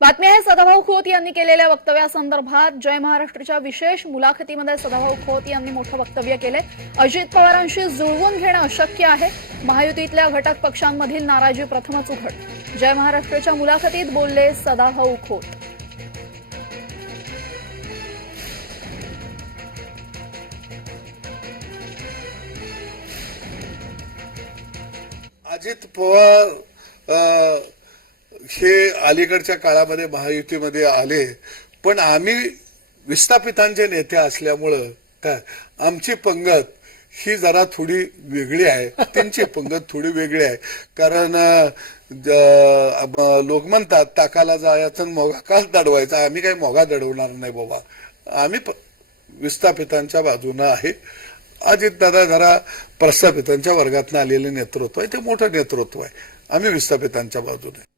बातमी आहे सदाभाऊ खोत यांनी केलेल्या वक्तव्यासंदर्भात जय महाराष्ट्राच्या विशेष मुलाखतीमध्ये सदाभाऊ खोत यांनी मोठं वक्तव्य केलंय. अजित पवारांशी जुळवून घेणं अशक्य आहे. महायुतीतल्या घटक पक्षांमधील नाराजी प्रथमच उघड. जय महाराष्ट्राच्या मुलाखतीत बोलले सदाभाऊ खोत. अजित पवार हे अलीकडच्या काळामध्ये महायुतीमध्ये आले पण आम्ही विस्थापितांचे नेते असल्यामुळं काय आमची पंगत ही जरा थोडी वेगळी आहे. त्यांची पंगत थोडी वेगळी आहे. कारण ज- लोक म्हणतात ताकाला जायचं मोगा काच दडवायचा. आम्ही काही मोगा दडवणार नाही बाबा. आम्ही प- विस्थापितांच्या बाजूनं आहे. अजित दादा जरा प्रस्थापितांच्या वर्गातनं आलेले नेतृत्व आहे. ते मोठं नेतृत्व आहे. आम्ही विस्थापितांच्या बाजूने.